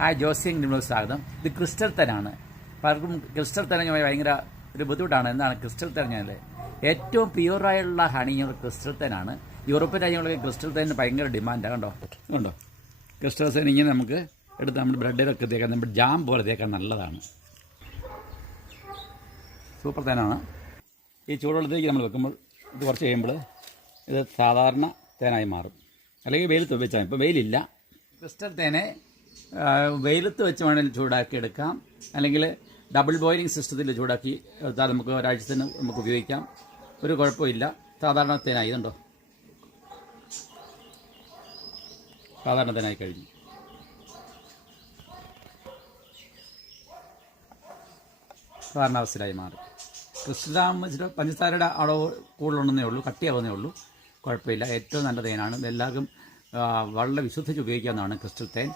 Hi ജോസിങ് നിങ്ങളോട് സ്വാഗതം. ഇത് ക്രിസ്റ്റൽ തേനാണ്. പലർക്കും ക്രിസ്റ്റൽ തേൻ ഭയങ്കര ഒരു ബുദ്ധിമുട്ടാണ്. എന്താണ് ക്രിസ്റ്റൽ തേൻ? ഏറ്റവും പ്യുവറായുള്ള ഹണി ക്രിസ്റ്റൽ തേനാണ്. യൂറോപ്യൻ രാജ്യങ്ങളിലൊക്കെ ക്രിസ്റ്റൽ തേനിന് ഭയങ്കര ഡിമാൻഡാണ്. കണ്ടോ ക്രിസ്റ്റൽ തേൻ ഇങ്ങനെ നമുക്ക് എടുത്ത് നമ്മുടെ ബ്രെഡിലൊക്കെ തേക്കാൻ, നമ്മുടെ ജാം പോലെ തേക്കാൻ നല്ലതാണ്. സൂപ്പർ തേനാണ്. ഈ ചൂടുവെള്ളത്തേക്ക് നമ്മൾ വെക്കുമ്പോൾ ഇത് കുറച്ച് കഴിയുമ്പോൾ ഇത് സാധാരണ തേനായി മാറും. അല്ലെങ്കിൽ വെയിലത്ത് വെച്ചാൽ ഇപ്പോൾ വെയിലില്ല. ക്രിസ്റ്റൽ തേനെ വെയിലത്ത് വെച്ച് വേണമെങ്കിൽ ചൂടാക്കി എടുക്കാം, അല്ലെങ്കിൽ ഡബിൾ ബോയിലിംഗ് സിസ്റ്റത്തിൽ ചൂടാക്കി എടുത്താൽ നമുക്ക് ഒരാഴ്ചത്തിന് നമുക്ക് ഉപയോഗിക്കാം. ഒരു കുഴപ്പമില്ല. സാധാരണ തേനായി ഇതുണ്ടോ, സാധാരണ തേനായി കഴിഞ്ഞു. സാധാരണ അവസ്ഥയിലായി മാറി. ക്രിസ്റ്റലാകുമ്പോൾ പഞ്ചസാരയുടെ അളവ് കൂടുതലുണ്ടെന്നേ ഉള്ളൂ, കട്ടിയാവുന്നേ ഉള്ളൂ. കുഴപ്പമില്ല. ഏറ്റവും നല്ല തേനാണ്. എല്ലാവർക്കും വളരെ വിശ്വസിച്ച് ഉപയോഗിക്കാവുന്നതാണ് ക്രിസ്റ്റൽ തേൻ.